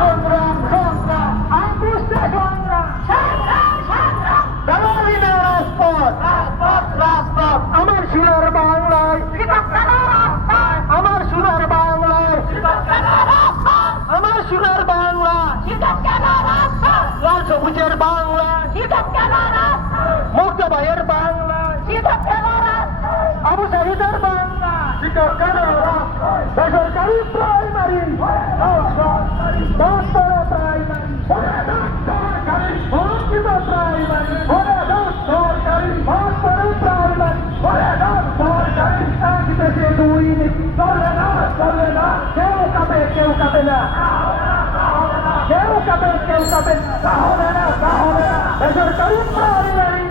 সংগ্রাম সংগ্রাম আকুশে সংগ্রাম সংগ্রাম সংগ্রাম দালালিদের রাজপথ রাজপথ রাজপথ আমার সোনার বাংলায় আমার সোনার বাংলায় আমার সোনার বাংলা লাল সবুজের বাংলা মুক্ত ভাইয়ের বাংলা আবু সাহিদের বাংলা বেসরকারি প্রাইমারি প্রাইমারি দুই নীতি চলে না কেউ কাঁপে কেউ কাঁপে না কেউ কাঁপে কেউ কাঁপে না বেসরকারি প্রাইমারি